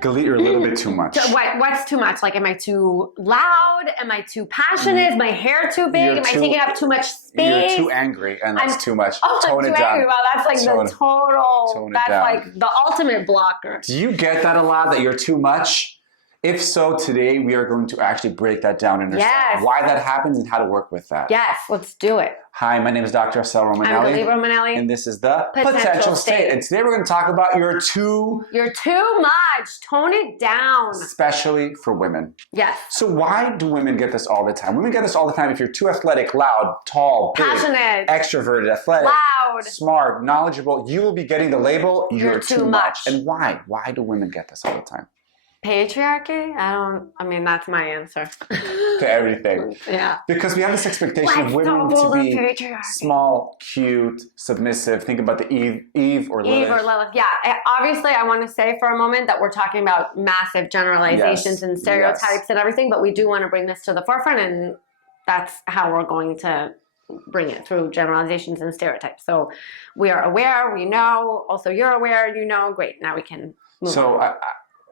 Galit, you're a little bit too much. What's too much? Like, am I too loud? Am I too passionate? Is my hair too big? Am I taking up too much space? You're too angry, and that's too much. Oh, Tone too it down. angry. Well, that's like Tone the total. it That's down. like the ultimate blocker. Do you get that a lot, that you're too much? If so, today we are going to actually break that down and understand why that happens and how to work with that. Yes, let's do it. Hi, my name is Dr. Assael Romanelli. I'm Galit Romanelli. And this is the Potential State. And today we're going to talk about You're too much. Tone it down. Especially for women. Yes. So why do women get this all the time? Women get this all the time if you're too athletic, loud, tall, big, passionate, extroverted, athletic, loud, smart, knowledgeable. You will be getting the label, you're too much. And why? Why do women get this all the time? Patriarchy? I mean, that's my answer. To everything. Yeah. Because we have this expectation of women to be small, cute, submissive. Think about the Eve or Lilith. Eve or Lilith, yeah. Obviously, I want to say for a moment that we're talking about massive generalizations and stereotypes and everything, but we do want to bring this to the forefront, and that's how we're going to bring it through generalizations and stereotypes. So we are aware, we know, also you're aware, you know, great. Now we can move on.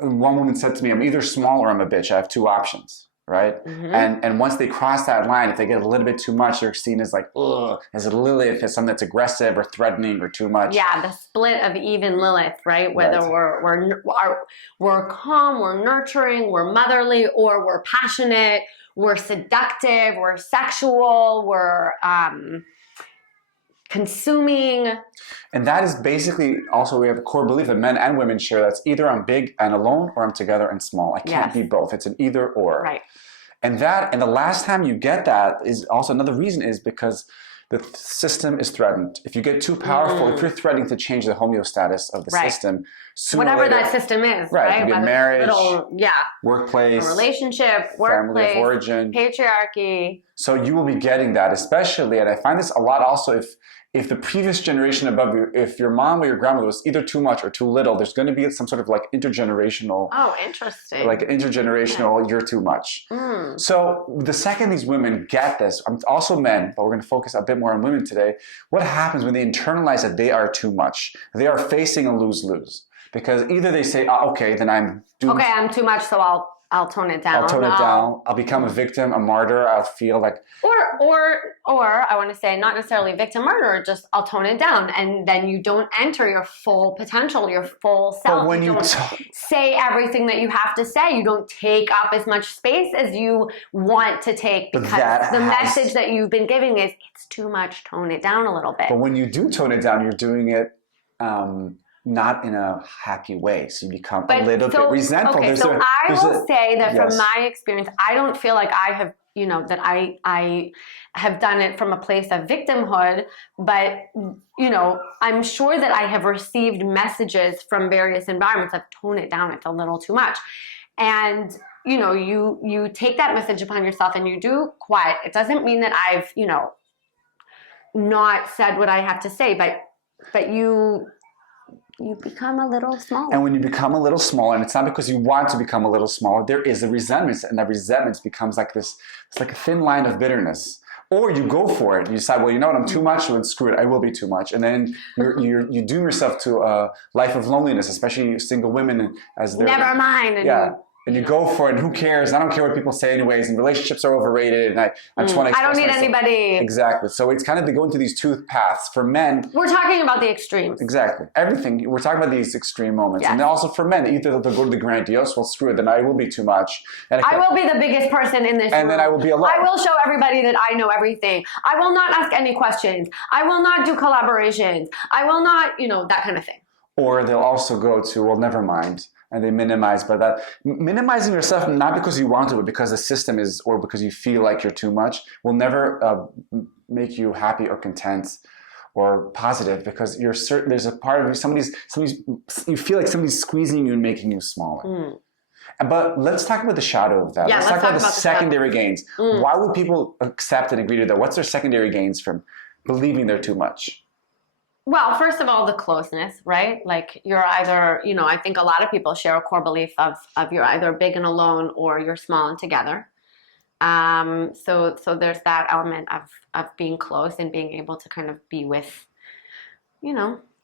One woman said to me, I'm either small or I'm a bitch. I have two options, right? Mm-hmm. And once they cross that line, if they get a little bit too much, they're seen as like, ugh, as a Lilith, as something that's aggressive or threatening or too much. Yeah, the split of Eve and Lilith, right? Whether we're calm, we're nurturing, we're motherly, or we're passionate, we're seductive, we're sexual, we're consuming. And that is basically also, we have a core belief that men and women share, that's either I'm big and alone or I'm together and small. I can't be both. It's an either or. Right. And the last time you get that is also another reason is because the system is threatened. If you get too powerful, if you're threatening to change the homeostasis of the system, whatever that system is, right? It could be a marriage, a workplace, relationship, family of origin, patriarchy. So you will be getting that, especially, and I find this a lot also if the previous generation above you, if your mom or your grandmother was either too much or too little, there's going to be some sort of like intergenerational. Oh, interesting. Like intergenerational, you're too much. So the second these women get this, also men, but we're going to focus a bit more on women today. What happens when they internalize that they are too much? They are facing a lose-lose. Because either they say, okay, then I'm doomed. Okay, I'm too much, so I'll tone it down. I'll tone it down. I'll become a victim, a martyr. I'll feel like... Or I want to say not necessarily victim murderer, just I'll tone it down. And then you don't enter your full potential, your full self. But when you don't say everything that you have to say. You don't take up as much space as you want to take because the message that you've been giving is it's too much, tone it down a little bit. But when you do tone it down, you're doing it... not in a happy way, so you become a little bit resentful. Okay, I will say that from my experience, I don't feel like I have, that I have done it from a place of victimhood, but, I'm sure that I have received messages from various environments of tone it down, it's a little too much. And, you take that message upon yourself and you do quiet. It doesn't mean that I've, not said what I have to say, but you become a little smaller. And when you become a little smaller, and it's not because you want to become a little smaller, there is a resentment, and that resentment becomes like this, it's like a thin line of bitterness. Or you go for it, you decide, well, you know what, I'm too much, then screw it, I will be too much. And then you doom yourself to a life of loneliness, especially single women. Never mind. And you go for it, and who cares? I don't care what people say anyways, and relationships are overrated, and I just want to express I don't need anybody. Exactly. So it's kind of, they go into these two paths. For men... We're talking about the extremes. Exactly. Everything. We're talking about these extreme moments. Yes. And then also for men, either they'll go to the grandiose, well, screw it, then I will be too much. And I will be the biggest person in this room. And then I will be alone. I will show everybody that I know everything. I will not ask any questions. I will not do collaborations. I will not, that kind of thing. Or they'll also go to, well, never mind. And they minimize, but that minimizing yourself, not because you want to, but because the system is, or because you feel like you're too much, will never make you happy or content or positive, because you're certain there's a part of you, you feel like somebody's squeezing you and making you smaller. But let's talk about the shadow of that. Yeah, let's talk about the secondary gains. Why would people accept and agree to that? What's their secondary gains from believing they're too much? Well, first of all, the closeness, right? Like you're either, I think a lot of people share a core belief of you're either big and alone or you're small and together. So there's that element of being close and being able to kind of be with,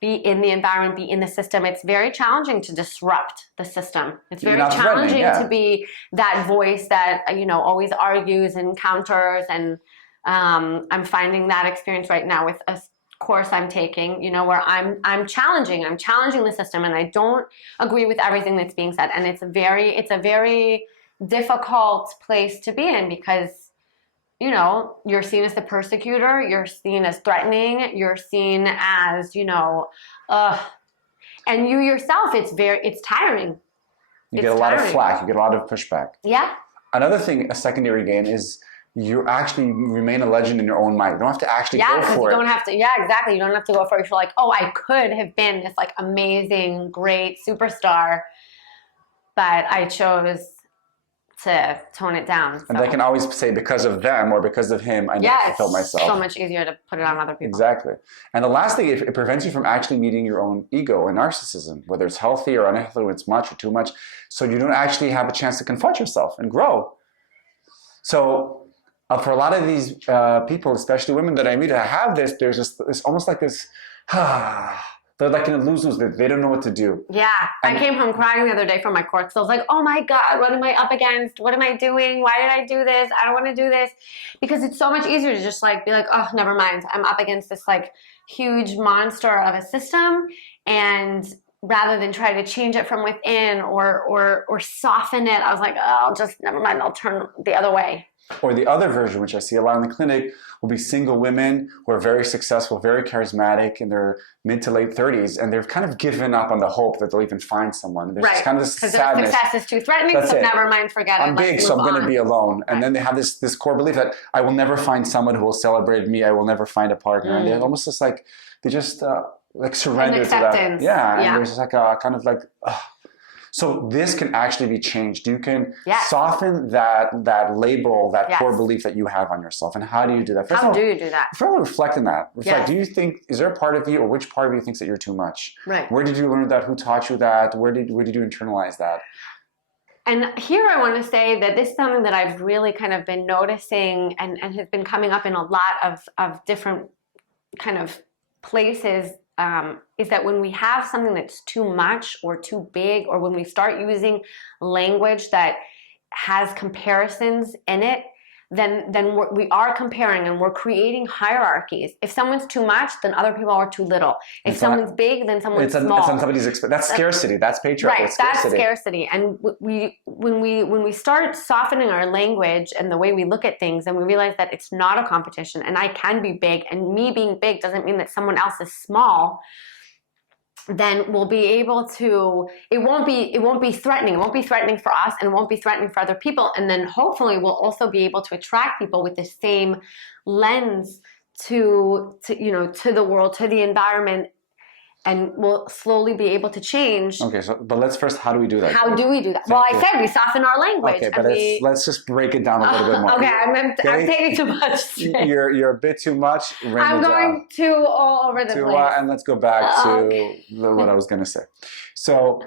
be in the environment, be in the system. It's very challenging to disrupt the system. It's very not threatening, challenging to be that voice that, always argues and counters. And I'm finding that experience right now with a course I'm taking, where I'm challenging the system, and I don't agree with everything that's being said. And it's a very difficult place to be in, because you're seen as the persecutor, you're seen as threatening, you're seen as, and you yourself, it's tiring. You get a lot of flack, you get a lot of pushback. Yeah. Another thing, a secondary gain, is you actually remain a legend in your own mind. You don't have to actually go for it. You don't have to, exactly. You don't have to go for it. You're like, oh, I could have been this like amazing, great superstar, but I chose to tone it down. So. And they can always say, because of them or because of him, I never fulfilled myself. It's so much easier to put it on other people. Exactly. And the last thing, it prevents you from actually meeting your own ego and narcissism, whether it's healthy or unhealthy, whether it's much or too much. So you don't actually have a chance to confront yourself and grow. So for a lot of these people, especially women that I meet that have this, there's this almost like this, they're like in a lose-lose. They don't know what to do. Yeah. I came home crying the other day from my course. I was like, oh my God, what am I up against? What am I doing? Why did I do this? I don't want to do this. Because it's so much easier to just like be like, oh, never mind. I'm up against this like huge monster of a system. And rather than try to change it from within or soften it, I was like, oh, just never mind. I'll turn the other way. Or the other version, which I see a lot in the clinic, will be single women who are very successful, very charismatic in their mid to late 30s, and they've kind of given up on the hope that they'll even find someone. There's just kind of this sadness. Because success is too threatening, never mind, forget it. I'm big, so I'm going to be alone. And then they have this core belief that I will never find someone who will celebrate me. I will never find a partner. And they're almost just like, they just like surrender to that. Yeah, and there's like a kind of like... So this can actually be changed. You can soften that label, that core belief that you have on yourself. And how do you do that? How do you do that? First of all, reflect on that. Do you think, is there a part of you, or which part of you thinks that you're too much? Right. Where did you learn that? Who taught you that? Where did you internalize that? And here I want to say that this is something that I've really kind of been noticing and has been coming up in a lot of different kind of places. Is that when we have something that's too much or too big, or when we start using language that has comparisons in it, then we are comparing and we're creating hierarchies. If someone's too much, then other people are too little. If someone's big, then someone's small. It's on somebody's that's scarcity. That's patriarchy. Right, that's scarcity. And when we start softening our language and the way we look at things, and we realize that it's not a competition, and I can be big, and me being big doesn't mean that someone else is small, then we'll be able to, it won't be threatening. It won't be threatening for us, and it won't be threatening for other people. And then hopefully we'll also be able to attract people with the same lens to the world, to the environment, and we'll slowly be able to change. Okay, but let's first, how do we do that? How do we do that? Well, I said we soften our language. Okay, but let's just break it down a little bit more. Okay, I'm taking too much. You're a bit too much. I'm going too all over the place. And let's go back to what I was going to say. So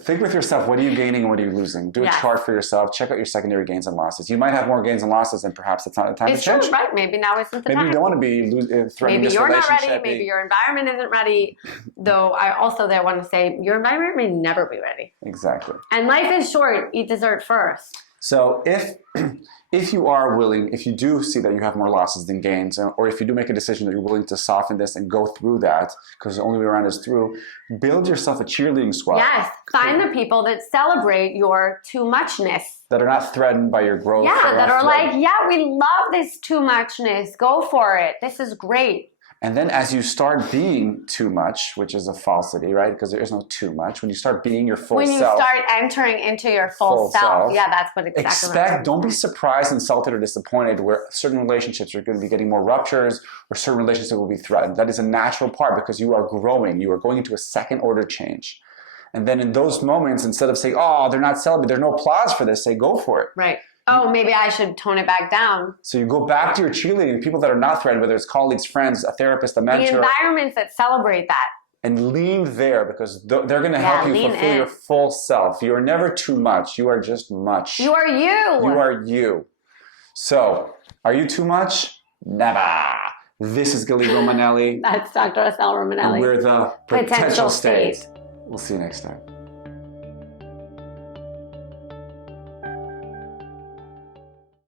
think with yourself, what are you gaining and what are you losing? Do a chart for yourself. Check out your secondary gains and losses. You might have more gains and losses, and perhaps it's not the time to change. It's true, right? Maybe now isn't the time. Maybe you don't want to be threatening this relationship. Maybe you're not ready. Maybe your environment isn't ready. Though I also want to say your environment may never be ready. Exactly. And life is short. Eat dessert first. So if you are willing, if you do see that you have more losses than gains, or if you do make a decision that you're willing to soften this and go through that, because the only way around is through, build yourself a cheerleading squad. Yes. Find the people that celebrate your too muchness. That are not threatened by your growth. Yeah, that are like, we love this too muchness. Go for it. This is great. And then as you start being too much, which is a falsity, right? Because there is no too much. When you start being your full self. When you start entering into your full self. Yeah, that's what exactly. Don't be surprised, insulted, or disappointed where certain relationships are going to be getting more ruptures, or certain relationships will be threatened. That is a natural part, because you are growing. You are going into a second order change. And then in those moments, instead of saying, oh, they're not celebrating, there's no applause for this, say, go for it. Right. Oh, maybe I should tone it back down. So you go back to your cheerleading, people that are not threatened, whether it's colleagues, friends, a therapist, a mentor. The environments that celebrate that. And lean there, because they're going to help you fulfill your full self. You are never too much. You are just much. You are you. You are you. So, are you too much? Never. This is Galit Romanelli. That's Dr. Assael Romanelli. And we're the potential state. We'll see you next time.